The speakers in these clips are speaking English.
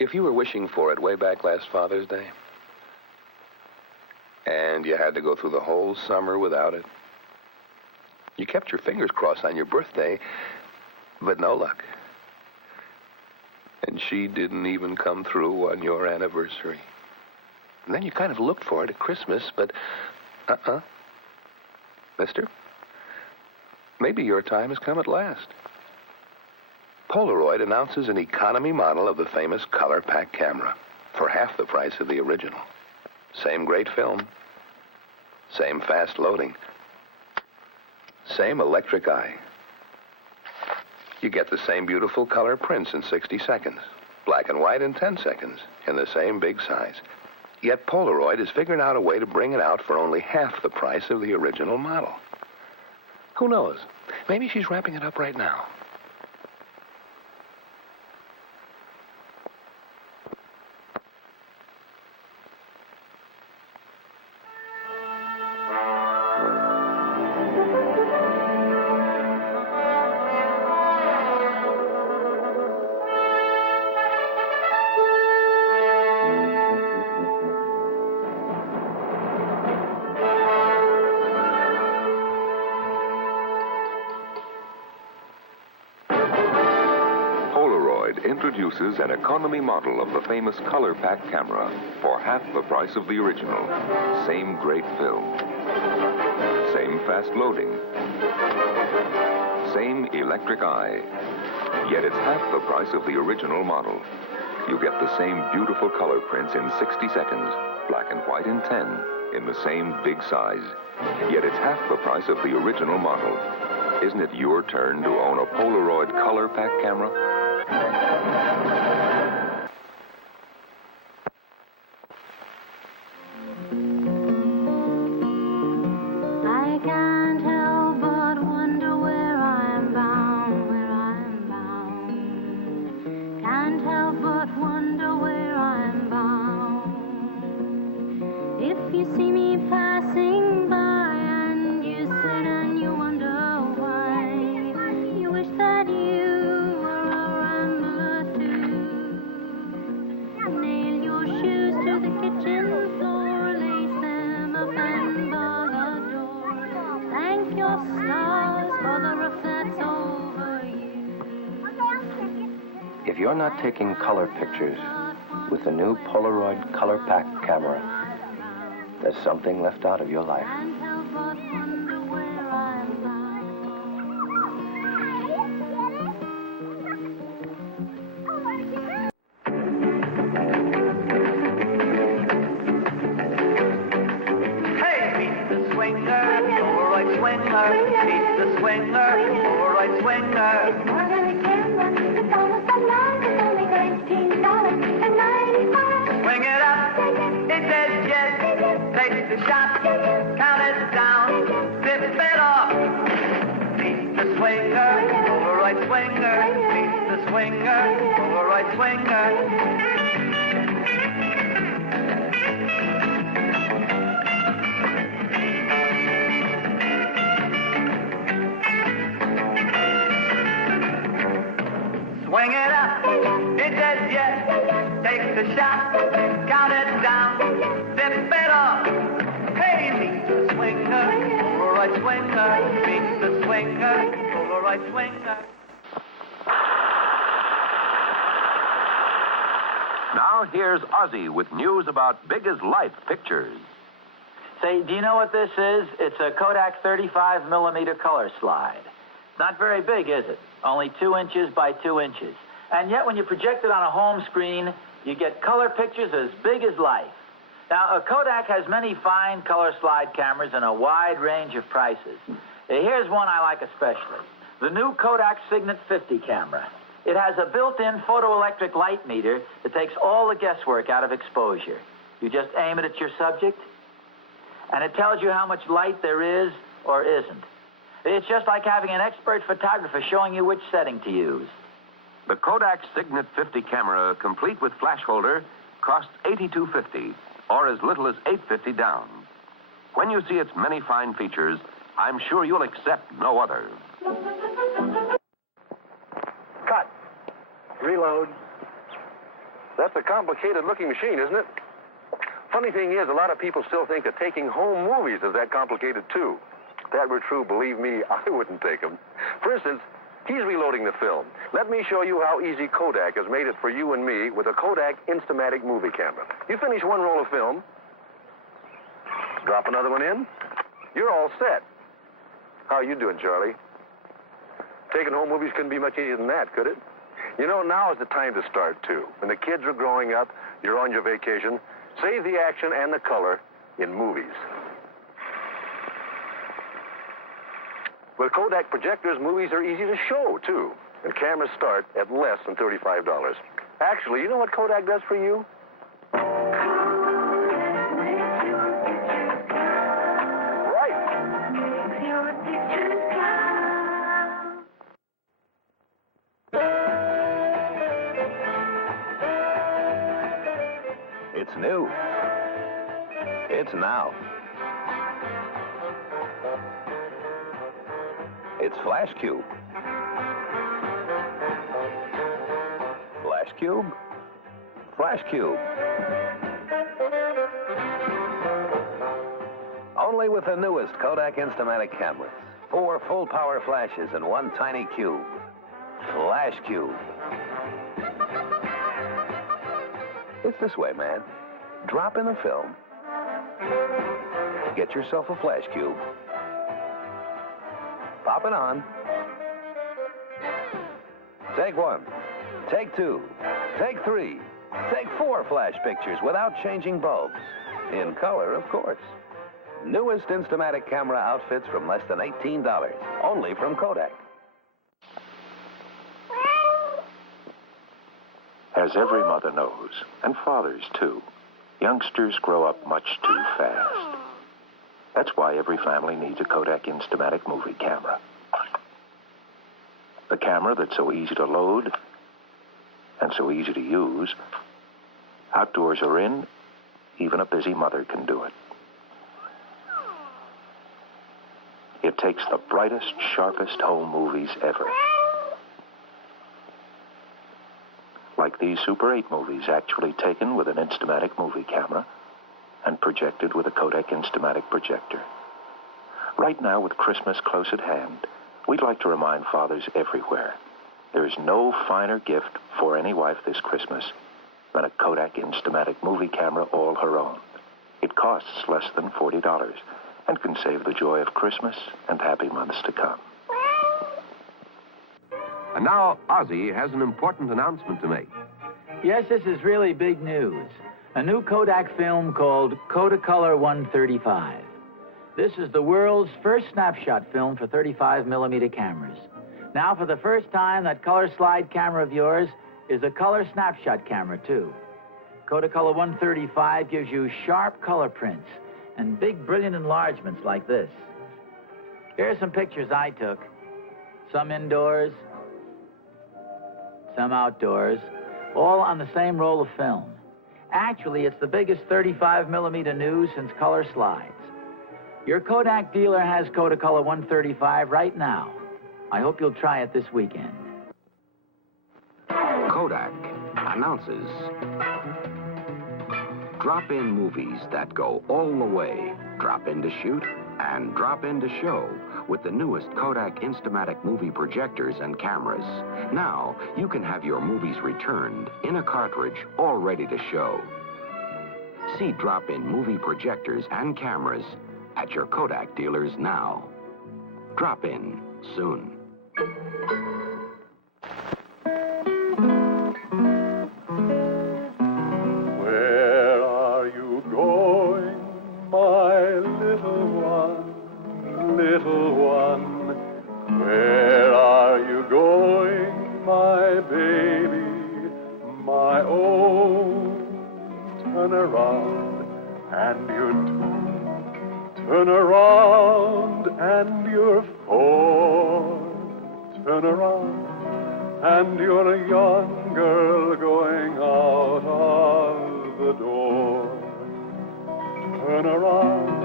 If you were wishing for it way back last Father's Day, and you had to go through the whole summer without it, you kept your fingers crossed on your birthday, but no luck. And she didn't even come through on your anniversary. And then you kind of looked for it at Christmas, but mister, maybe your time has come at last. Polaroid announces an economy model of the famous color pack camera for half the price of the original. Same great film, same fast loading, same electric eye. You get the same beautiful color prints in 60 seconds, black and white in 10 seconds, in the same big size. Yet Polaroid has figured out a way to bring it out for only half the price of the original model. Who knows? Maybe she's wrapping it up right now. Introduces an economy model of the famous color pack camera for half the price of the original. Same great film, same fast loading, same electric eye, yet it's half the price of the original model. You get the same beautiful color prints in 60 seconds, black and white in 10, in the same big size, yet it's half the price of the original model. Isn't it your turn to own a Polaroid color pack camera? I can't help but wonder where I'm bound, Can't help but wonder where I'm bound. If you see me passing by and you sit and you wonder why, you wish that you were a rambler too. Nail your shoes to the kitchen floor, lace them up and bar the door. Thank your stars for the roof that's over you. If you're not taking color pictures with the new Polaroid color pack camera, there's something left out of your life. Can't help but wonder where I'm bound. Hey, meet the swinger, Polaroid swinger. Meet the swinger, Polaroid swinger. It's more than a camera. It's almost a line. It's only $19.95. Swing it up, it says yes. Take the shot, count it down, zip it off. Meet the swinger, Polaroid swinger. Meet the swinger, Polaroid swinger. Swing it up, it says yes. Take the shot, count it down, zip it off. Hey, meet the swinger, Polaroid swinger. Meet the swinger, Polaroid swinger. Now here's Ozzy with news about big-as-life pictures. Say, do you know what this is? It's a Kodak 35mm color slide. Not very big, is it? Only 2 inches by 2 inches. And yet when you project it on a home screen, you get color pictures as big as life. Now, a Kodak has many fine color slide cameras in a wide range of prices. Here's one I like especially. The new Kodak Signet 50 camera. It has a built-in photoelectric light meter that takes all the guesswork out of exposure. You just aim it at your subject, and it tells you how much light there is or isn't. It's just like having an expert photographer showing you which setting to use. The Kodak Signet 50 camera, complete with flash holder, costs $82.50, or as little as $8.50 down. When you see its many fine features, I'm sure you'll accept no other. Cut. Reload. That's a complicated-looking machine, isn't it? Funny thing is, a lot of people still think that taking home movies is that complicated, too. If that were true, believe me, I wouldn't take them. For instance, he's reloading the film. Let me show you how easy Kodak has made it for you and me with a Kodak Instamatic movie camera. You finish one roll of film, drop another one in, you're all set. How you doing, Charlie? Taking home movies couldn't be much easier than that, could it? You know, now is the time to start, too. When the kids are growing up, you're on your vacation, save the action and the color in movies. With Kodak projectors, movies are easy to show, too. And cameras start at less than $35. Actually, you know what Kodak does for you? It's new. It's now. It's Flash Cube. Flash Cube? Flash Cube. Only with the newest Kodak Instamatic cameras. 4 full-power flashes in one tiny cube. Flash Cube. It's this way, man. Drop in the film. Get yourself a Flash Cube. Pop it on. Take 1. Take 2. Take 3. Take 4 flash pictures without changing bulbs. In color, of course. Newest Instamatic camera outfits from less than $18. Only from Kodak. As every mother knows, and fathers too, youngsters grow up much too fast. That's why every family needs a Kodak Instamatic movie camera. The camera that's so easy to load and so easy to use. Outdoors or in, even a busy mother can do it. It takes the brightest, sharpest home movies ever. Like these Super 8 movies actually taken with an Instamatic movie camera and projected with a Kodak Instamatic projector. Right now, with Christmas close at hand, we'd like to remind fathers everywhere there is no finer gift for any wife this Christmas than a Kodak Instamatic movie camera all her own. It costs less than $40 and can save the joy of Christmas and happy months to come. And now, Ozzy has an important announcement to make. Yes, this is really big news. A new Kodak film called Kodacolor 135. This is the world's first snapshot film for 35mm cameras. Now, for the first time, that color slide camera of yours is a color snapshot camera, too. Kodacolor 135 gives you sharp color prints and big, brilliant enlargements like this. Here are some pictures I took. Some indoors, some outdoors, all on the same roll of film. Actually, it's the biggest 35mm news since color slides. Your Kodak dealer has Kodacolor 135 right now. I hope you'll try it this weekend. Kodak announces drop-in movies that go all the way. Drop in to shoot and drop in to show with the newest Kodak Instamatic movie projectors and cameras. Now, you can have your movies returned in a cartridge all ready to show. See drop-in movie projectors and cameras at your Kodak dealers now. Drop in soon. Where are you going, my little one, little one? Where are you going, my baby, my own? Turn around and you're two. Turn around and you're four. Turn around and you're a young girl going out of the door. Turn around,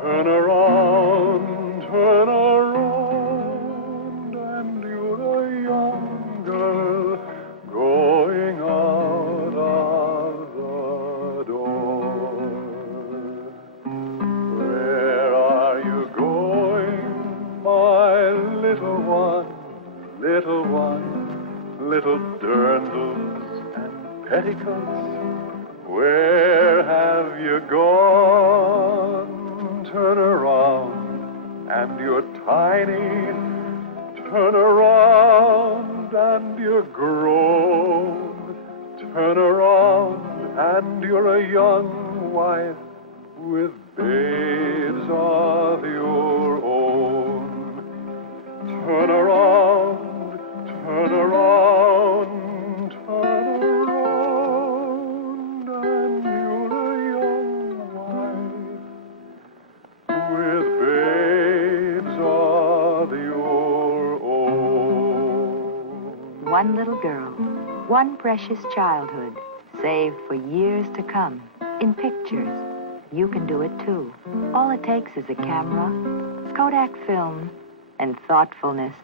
turn around, turn around, and you're a young girl going out of little one, little one, little dirndls and petticoats, where have you gone? Turn around and you're tiny, turn around and you're grown, turn around and you're a young wife with babes of your own. Turn around, turn around, turn around, and you're a young wife with babes of your own. One little girl, one precious childhood, saved for years to come, in pictures. You can do it too. All it takes is a camera, Kodak film, and thoughtfulness